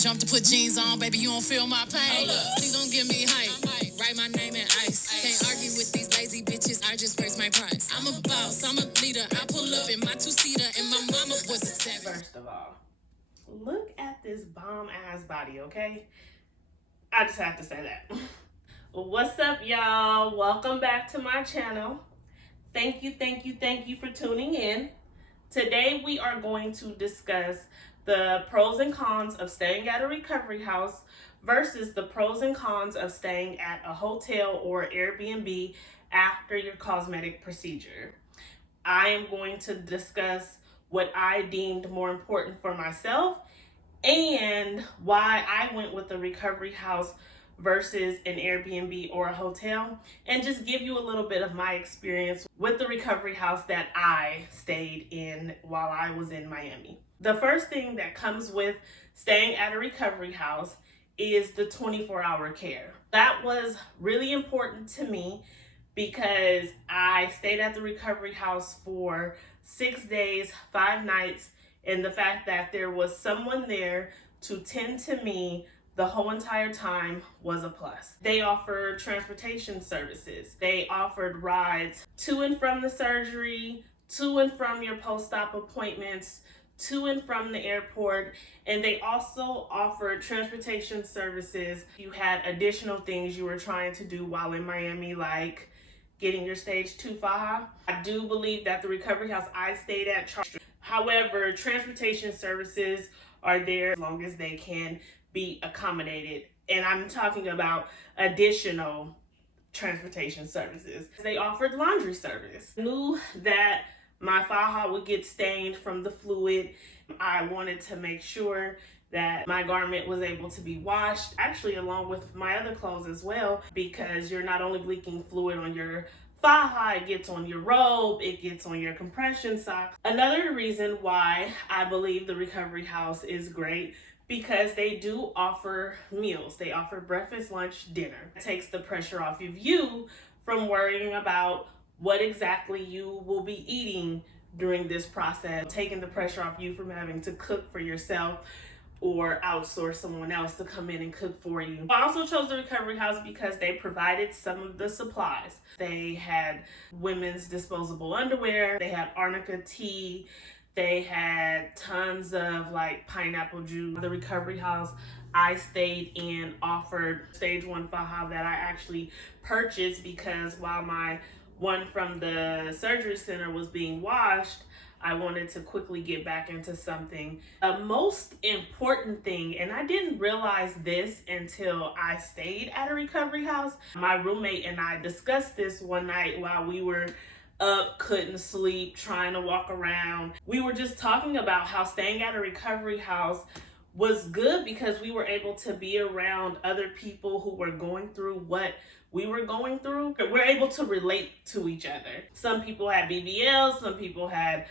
jump to put jeans on, baby, you don't feel my pain. Please don't give me hype. Write my name in ice. Can't argue with these lazy bitches, I just raise my price. I'm a boss, I'm a leader. I pull up in my two-seater, and my mama was a seven. First of all, look at this bomb-ass body, okay? I just have to say that. What's up, y'all? Welcome back to my channel. Thank you for tuning in. Today, we are going to discuss the pros and cons of staying at a recovery house versus the pros and cons of staying at a hotel or Airbnb after your cosmetic procedure. I am going to discuss what I deemed more important for myself and why I went with a recovery house versus an Airbnb or a hotel, and just give you a little bit of my experience with the recovery house that I stayed in while I was in Miami. The first thing that comes with staying at a recovery house is the 24-hour care. That was really important to me because I stayed at the recovery house for 6 days, 5 nights, and the fact that there was someone there to tend to me the whole entire time was a plus. They offered transportation services. They offered rides to and from the surgery, to and from your post-op appointments, to and from the airport, and they also offered transportation services. You had additional things you were trying to do while in Miami, like getting your stage 2 FAHA. I do believe that the recovery house I stayed at charged. However, transportation services are there as long as they can be accommodated. And I'm talking about additional transportation services. They offered laundry service. I knew that my faja would get stained from the fluid. I wanted to make sure that my garment was able to be washed, actually along with my other clothes as well, because you're not only leaking fluid on your faja, it gets on your robe, it gets on your compression socks. Another reason why I believe the recovery house is great, because they do offer meals. They offer breakfast, lunch, dinner. It takes the pressure off of you from worrying about what exactly you will be eating during this process, taking the pressure off you from having to cook for yourself or outsource someone else to come in and cook for you. I also chose the recovery house because they provided some of the supplies. They had women's disposable underwear, they had arnica tea, they had tons of like pineapple juice. The recovery house I stayed in offered stage 1 faja that I actually purchased because while my one from the surgery center was being washed, I wanted to quickly get back into something. The most important thing, and I didn't realize this until I stayed at a recovery house. My roommate and I discussed this one night while we were up, couldn't sleep, trying to walk around. We were just talking about how staying at a recovery house was good because we were able to be around other people who were going through what we were going through. We're able to relate to each other. Some people had BBLs, some people had,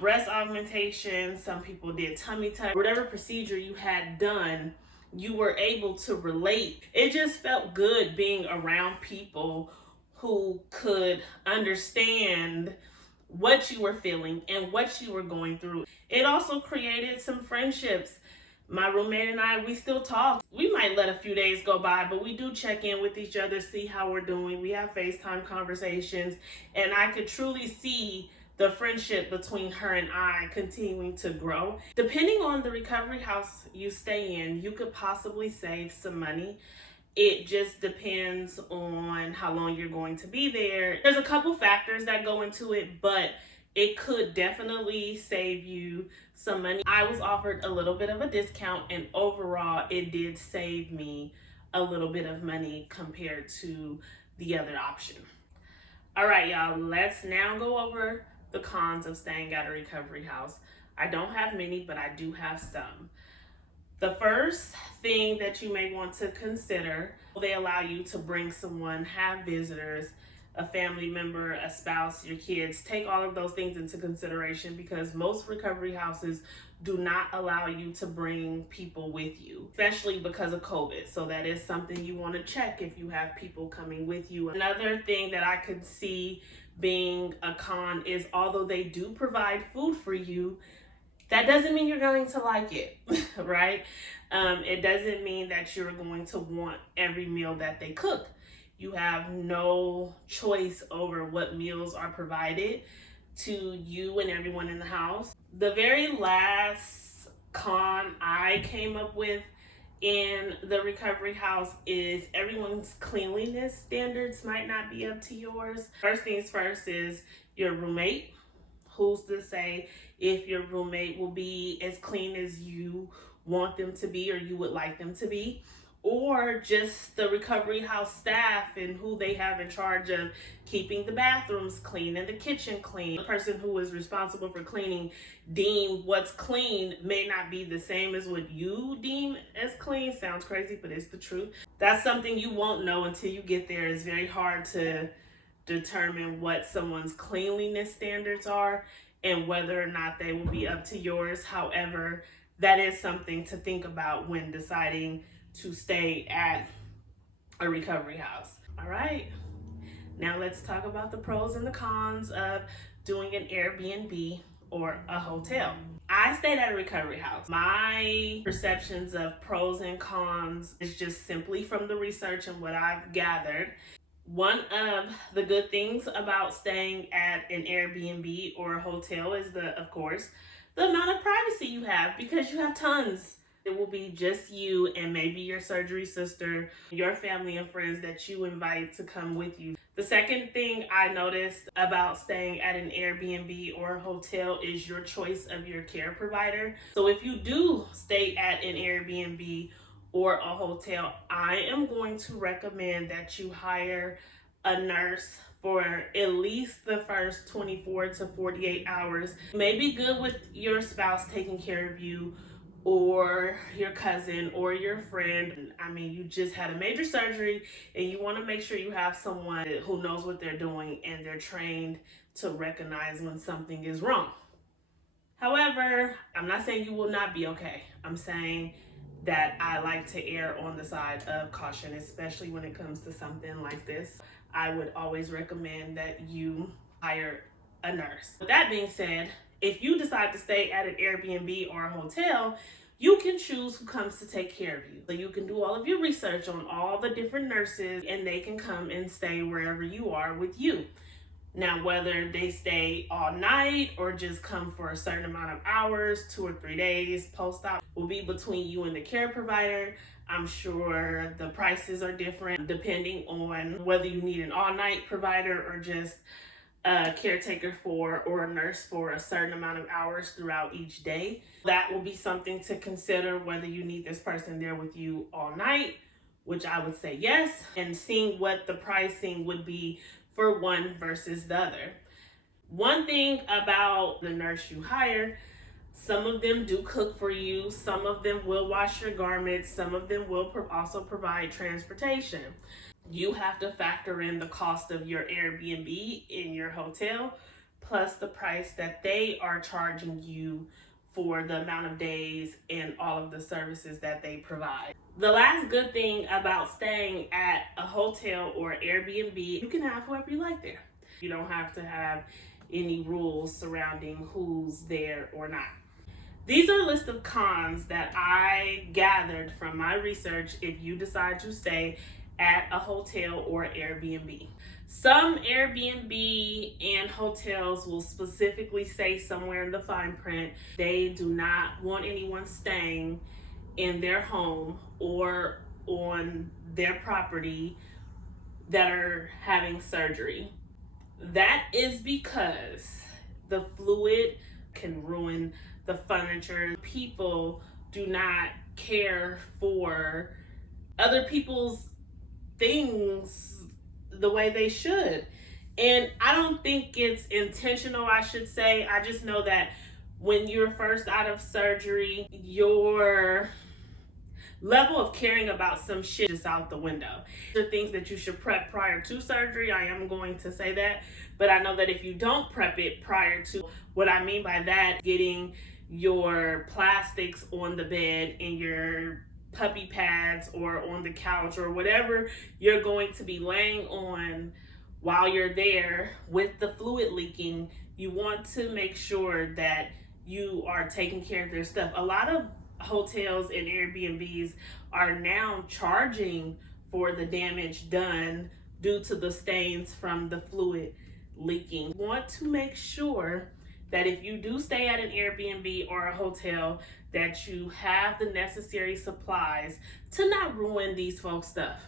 breast augmentation, some people did tummy tuck. Whatever procedure you had done, you were able to relate. It just felt good being around people who could understand what you were feeling and what you were going through. It also created some friendships. My roommate and I, we still talk. We might let a few days go by, but we do check in with each other, see how we're doing. We have FaceTime conversations, and I could truly see the friendship between her and I continuing to grow. Depending on the recovery house you stay in, you could possibly save some money. It just depends on how long you're going to be there. There's a couple factors that go into it, but it could definitely save you some money. I was offered a little bit of a discount, and overall it did save me a little bit of money compared to the other option. All right, y'all, let's now go over the cons of staying at a recovery house. I don't have many, but I do have some. The first thing that you may want to consider, they allow you to bring someone, have visitors, a family member, a spouse, your kids. Take all of those things into consideration because most recovery houses do not allow you to bring people with you, especially because of COVID. So that is something you want to check if you have people coming with you. Another thing that I could see being a con is although they do provide food for you, that doesn't mean you're going to like it, right? It doesn't mean that you're going to want every meal that they cook. You have no choice over what meals are provided to you and everyone in the house. The very last con I came up with in the recovery house is everyone's cleanliness standards might not be up to yours. First things first is your roommate. Who's to say if your roommate will be as clean as you want them to be or you would like them to be? Or just the recovery house staff and who they have in charge of keeping the bathrooms clean and the kitchen clean. The person who is responsible for cleaning deem what's clean may not be the same as what you deem as clean. Sounds crazy, but it's the truth. That's something you won't know until you get there. It's very hard to determine what someone's cleanliness standards are and whether or not they will be up to yours. However, that is something to think about when deciding to stay at a recovery house. All right, now let's talk about the pros and the cons of doing an Airbnb or a hotel. I stayed at a recovery house. My perceptions of pros and cons is just simply from the research and what I've gathered. One of the good things about staying at an Airbnb or a hotel is of course, the amount of privacy you have, because you have tons. It will be just you and maybe your surgery sister, your family and friends that you invite to come with you. The second thing I noticed about staying at an Airbnb or a hotel is your choice of your care provider. So if you do stay at an Airbnb or a hotel, I am going to recommend that you hire a nurse for at least the first 24 to 48 hours. You may be good with your spouse taking care of you or your cousin or your friend. I mean, you just had a major surgery and you want to make sure you have someone who knows what they're doing and they're trained to recognize when something is wrong. However, I'm not saying you will not be okay. I'm saying that I like to err on the side of caution, especially when it comes to something like this. I would always recommend that you hire a nurse. With that being said, if you decide to stay at an Airbnb or a hotel, you can choose who comes to take care of you. So you can do all of your research on all the different nurses and they can come and stay wherever you are with you. Now, whether they stay all night or just come for a certain amount of hours, 2 or 3 days post-op, will be between you and the care provider. I'm sure the prices are different depending on whether you need an all-night provider or just a caretaker for or a nurse for a certain amount of hours throughout each day. That will be something to consider, whether you need this person there with you all night, which I would say yes, and seeing what the pricing would be for one versus the other. One thing about the nurse you hire, some of them do cook for you, some of them will wash your garments, some of them will also provide transportation. You have to factor in the cost of your Airbnb in your hotel, plus the price that they are charging you for the amount of days and all of the services that they provide. The last good thing about staying at a hotel or Airbnb, you can have whoever you like there. You don't have to have any rules surrounding who's there or not. These are a list of cons that I gathered from my research if you decide to stay at a hotel or Airbnb. Some Airbnb and hotels will specifically say somewhere in the fine print they do not want anyone staying in their home or on their property that are having surgery. That is because the fluid can ruin the furniture. People do not care for other people's things the way they should. And I don't think it's intentional, I should say. I just know that when you're first out of surgery, your level of caring about some shit is out the window. There are things that you should prep prior to surgery. I am going to say that. But I know that if you don't prep it prior to, what I mean by that, getting your plastics on the bed and your puppy pads or on the couch or whatever you're going to be laying on while you're there with the fluid leaking, you want to make sure that you are taking care of their stuff. A lot of hotels and Airbnbs are now charging for the damage done due to the stains from the fluid leaking. You want to make sure that if you do stay at an Airbnb or a hotel, that you have the necessary supplies to not ruin these folks' stuff.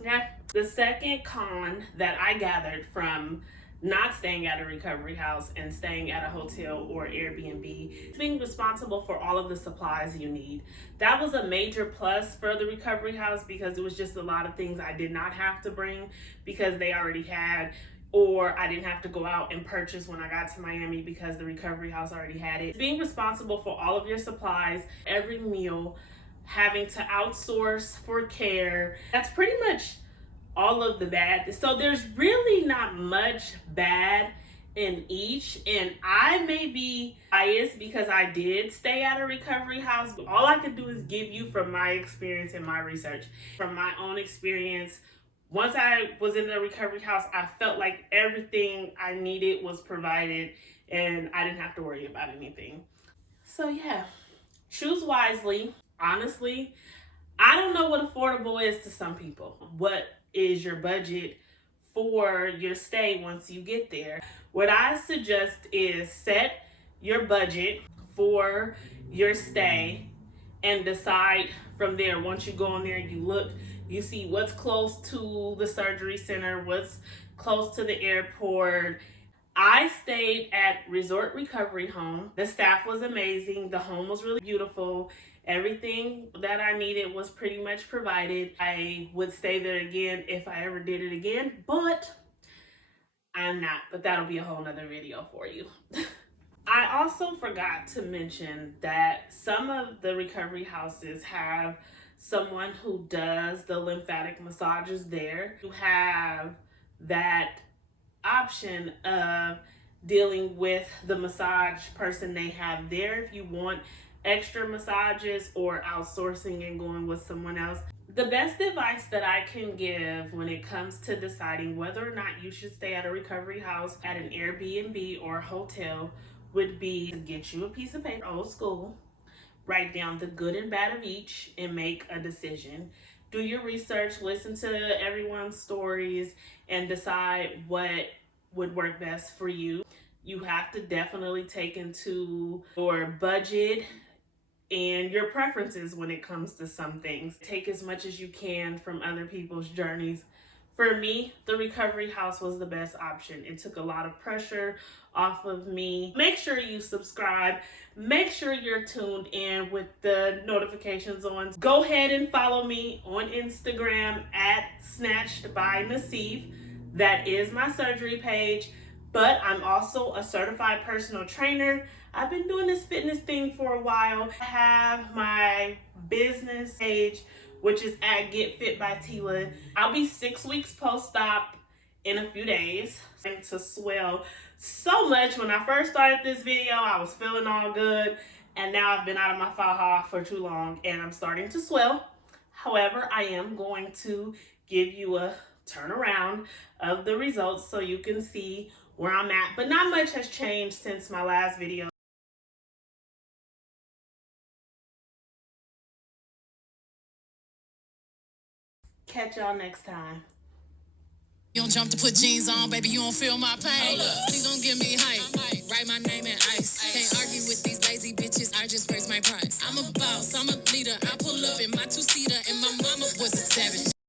Okay? The second con that I gathered from not staying at a recovery house and staying at a hotel or Airbnb, being responsible for all of the supplies you need. That was a major plus for the recovery house because it was just a lot of things I did not have to bring because they already had, or I didn't have to go out and purchase when I got to Miami because the recovery house already had it. Being responsible for all of your supplies, every meal, having to outsource for care, that's pretty much all of the bad. So there's really not much bad in each, and I may be biased because I did stay at a recovery house, but all I could do is give you from my experience and my research. From my own experience, once I was in the recovery house, I felt like everything I needed was provided and I didn't have to worry about anything. So yeah, choose wisely. Honestly, I don't know what affordable is to some people. What is your budget for your stay once you get there? What I suggest is set your budget for your stay and decide from there. Once you go in there, you look, you see what's close to the surgery center, what's close to the airport. I stayed at Resort Recovery Home. The staff was amazing. The home was really beautiful. Everything that I needed was pretty much provided. I would stay there again if I ever did it again, but I'm not. But that'll be a whole nother video for you. I also forgot to mention that some of the recovery houses have someone who does the lymphatic massages there. You have that option of dealing with the massage person they have there if you want extra massages or outsourcing and going with someone else. The best advice that I can give when it comes to deciding whether or not you should stay at a recovery house, at an Airbnb or hotel, would be to get you a piece of paper, old school, write down the good and bad of each and make a decision. Do your research, listen to everyone's stories, and decide what would work best for you. You have to definitely take into your budget and your preferences when it comes to some things. Take as much as you can from other people's journeys. For me, the recovery house was the best option. It took a lot of pressure off of me. Make sure you subscribe. Make sure you're tuned in with the notifications on. Go ahead and follow me on Instagram at Snatched by Nassif. That is my surgery page, but I'm also a certified personal trainer. I've been doing this fitness thing for a while. I have my business page, which is at Get Fit by Tila. I'll be 6 weeks post-op in a few days. And to swell so much. When I first started this video, I was feeling all good, and now I've been out of my faja for too long and I'm starting to swell. However, I am going to give you a turnaround of the results so you can see where I'm at, but not much has changed since my last video. Catch y'all next time. You don't jump to put jeans on, baby, you don't feel my pain. Please don't give me hype. Write my name in ice. Can't argue with these lazy bitches, I just raise my price. I'm a boss, I'm a leader. I pull up in my two-seater and my